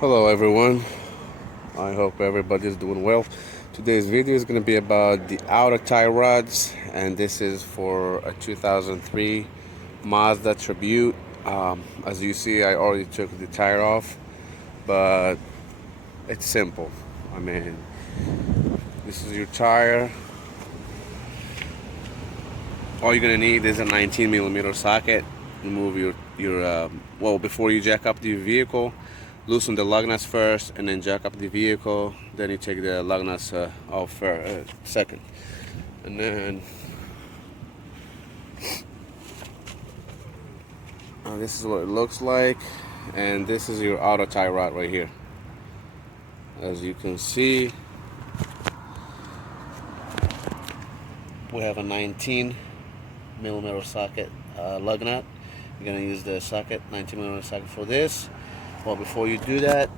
Hello everyone, I hope everybody's doing well. Today's video is going to be about the outer tie rods, and this is for a 2003 Mazda Tribute. As you see, I already took the tire off, but it's simple. I mean, this is your tire. All you're going to need is a 19mm socket. Remove well, before you jack up the vehicle, loosen the lug nuts first and then jack up the vehicle. Then you take the lug nuts off second. And then this is what it looks like. And this is your outer tie rod right here. As you can see, we have a 19mm socket lug nut. You're going to use the socket, 19mm socket for this. Well, before you do that,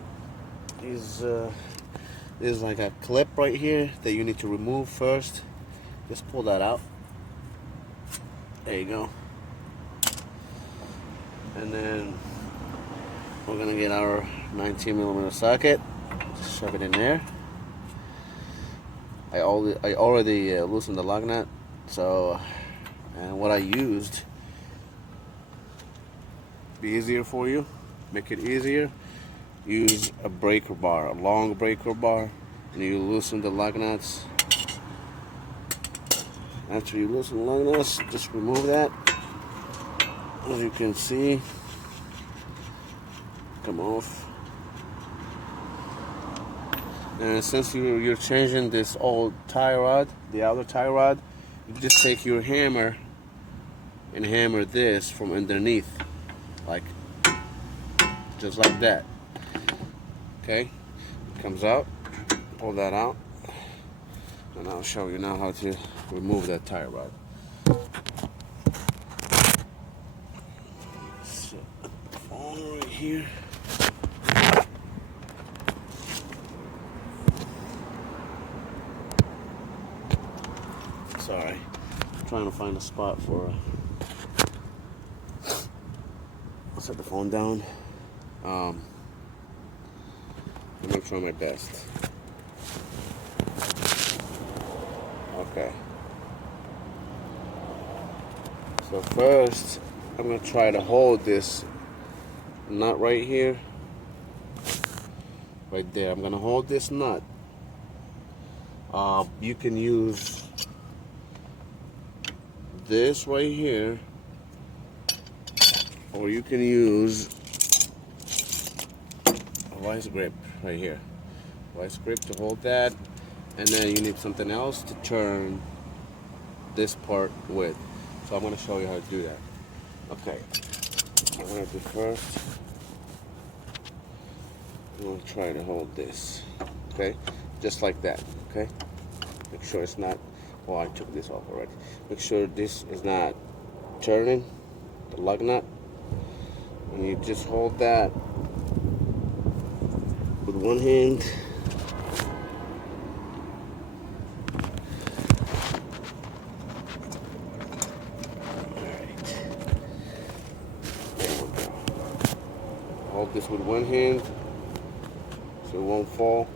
there's like a clip right here that you need to remove first. Just pull that out. There you go. And then we're gonna get our 19mm socket. Just shove it in there. I already loosened the lug nut. So, and what I used to be easier for you. Make it easier, use a breaker bar, a long breaker bar, and you loosen the lug nuts. After you loosen the lug nuts, just remove that. As you can see, come off. And since you're changing this old tie rod, the outer tie rod, you just take your hammer and hammer this from underneath, like just like that. Okay, it comes out. Pull that out, and I'll show you now how to remove that tie rod. So, phone right here. Sorry, I'm trying to find a spot for. I'll set the phone down. I'm gonna try my best. Okay. So first, I'm gonna try to hold this nut right here, right there. I'm gonna hold this nut. You can use this right here, or you can use a vice grip right here. Vice grip to hold that, and then you need something else to turn this part with. So I'm going to show you how to do that. Okay, what I'm going to do first, I'm going to try to hold this, okay, just like that, okay. Make sure it's not, well, I took this off already. Make sure this is not turning, the lug nut, and you just hold that with one hand. Hold this with one hand so it won't fall,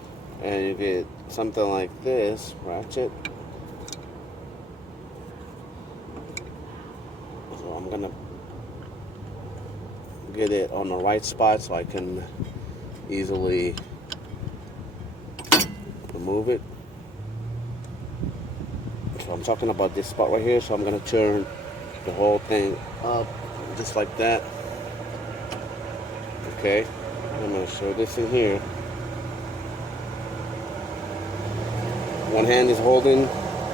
and you get something like this ratchet. So I'm gonna get it on the right spot so I can easily remove it. So I'm talking about this spot right here, so I'm gonna turn the whole thing up just like that. Okay, I'm going to show this in here. One hand is holding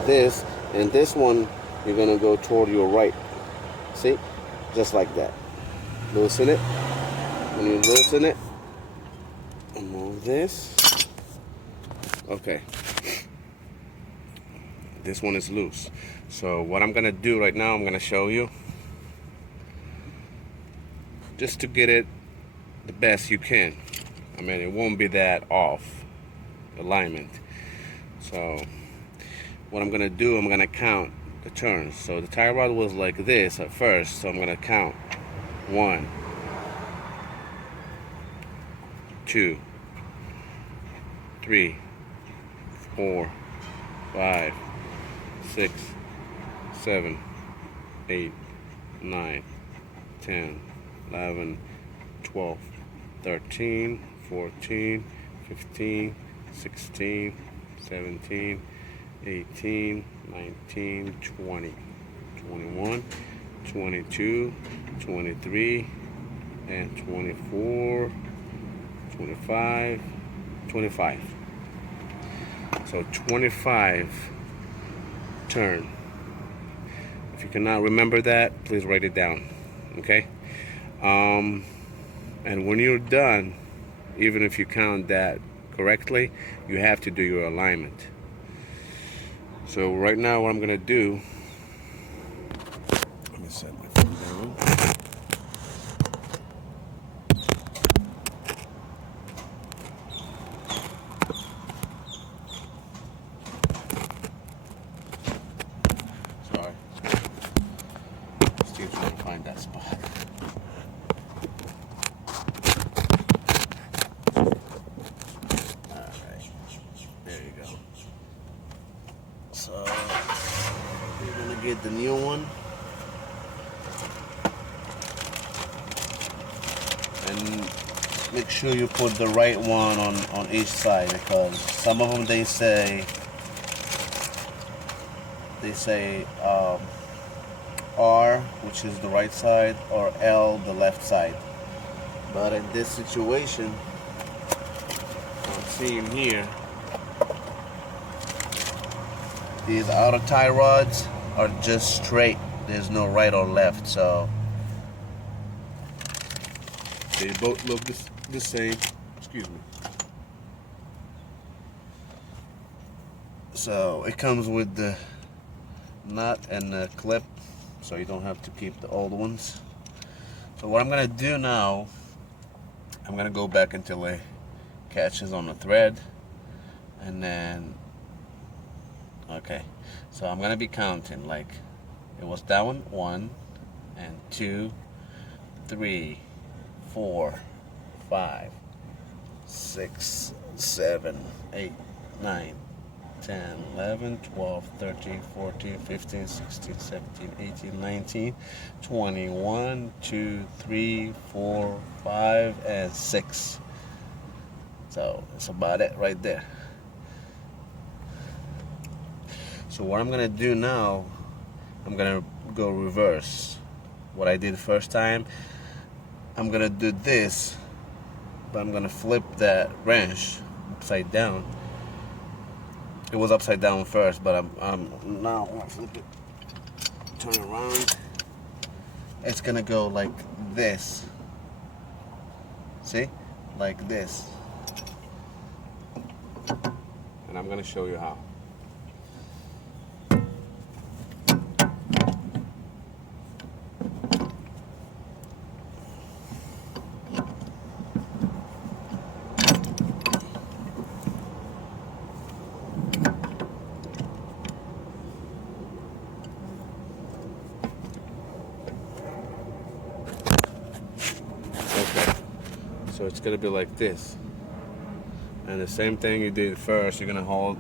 this, and this one you're going to go toward your right. See? Just like that. Loosen it. When you loosen it, move this. Okay. This one is loose. So what I'm going to do right now, I'm going to show you. Just to get it the best you can. I mean, it won't be that off alignment. So what I'm gonna do, I'm gonna count the turns. So the tie rod was like this at first, so I'm gonna count 1, 2, 3, 4, 5, 6, 7, 8, 9, 10, 11, 12, 13, 14, 15, 16, 17, 18, 19, 20, 21, 22, 23, and 24, 25, 25. So 25 turn. If you cannot remember that, please write it down. Okay? And when you're done, even if you count that correctly, you have to do your alignment. So right now what I'm gonna do, let me set my phone down. Sorry. Still trying to find that spot. Alright. There you go. So we're gonna get the new one. And make sure you put the right one on each side, because some of them they say R, which is the right side, or L, the left side. But in this situation, I'm seeing here, these outer tie rods are just straight. There's no right or left, so they both look the same. Excuse me. So it comes with the nut and the clip, so you don't have to keep the old ones. So what I'm gonna do now, I'm gonna go back until it catches on the thread, and then okay. So I'm gonna be counting like it was down 1 and 2, 3, 4, 5, 6, 7, 8, 9, 10, 11, 12, 13, 14, 15, 16, 17, 18, 19, 20, 1, 2, 3, 4, 5, and 6. So that's about it right there. So what I'm gonna do now, I'm gonna go reverse. What I did the first time, I'm gonna do this, but I'm gonna flip that wrench upside down. It was upside down first, but I'm now gonna flip it, turn around. It's gonna go like this. See? Like this. And I'm gonna show you how. So it's gonna be like this, and the same thing you did first. You're gonna hold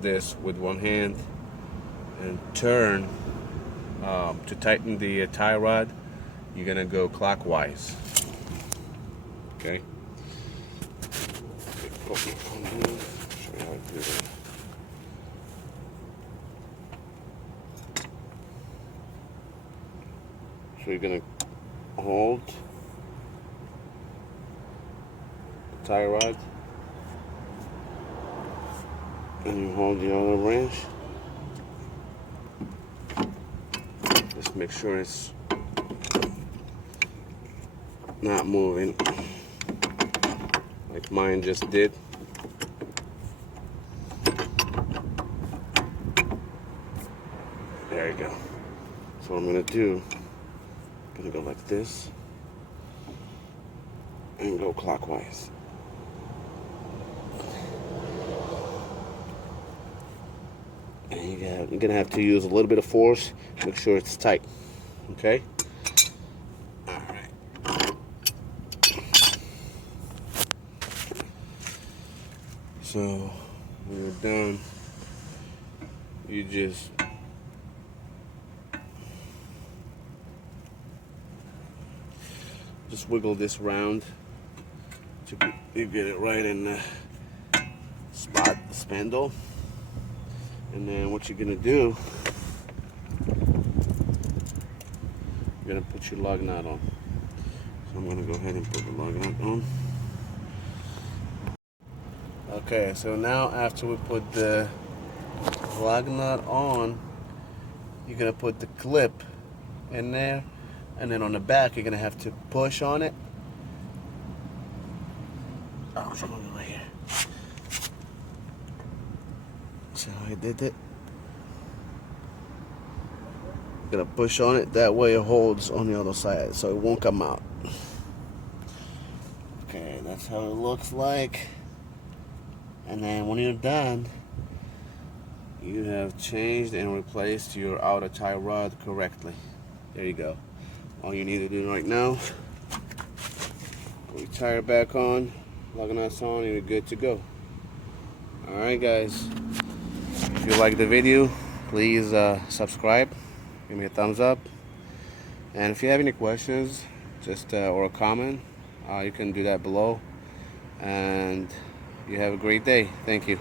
this with one hand and turn to tighten the tie rod. You're gonna go clockwise. Okay. Show you how to do that. So you're gonna hold tie rod, and you hold the other wrench. Just make sure it's not moving like mine just did. There you go. So what I'm gonna do, I'm gonna go like this and go clockwise. And you're gonna have to use a little bit of force. Make sure it's tight. Okay. All right. So when you're done, you just wiggle this round to you get it right in the spot, the spindle. And then what you're gonna do, you're gonna put your lug nut on. So I'm gonna go ahead and put the lug nut on. Okay, so now after we put the lug nut on, you're gonna put the clip in there, and then on the back you're gonna have to push on it. Oh, it's right here. See how I did it? You're gonna push on it, that way it holds on the other side so it won't come out. Okay, that's how it looks like. And then when you're done, you have changed and replaced your outer tie rod correctly. There you go. All you need to do right now, put your tire back on, lug nuts on, and you're good to go. Alright guys, if you like the video, please subscribe, give me a thumbs up, and if you have any questions just or a comment, you can do that below. And you have a great day. Thank you.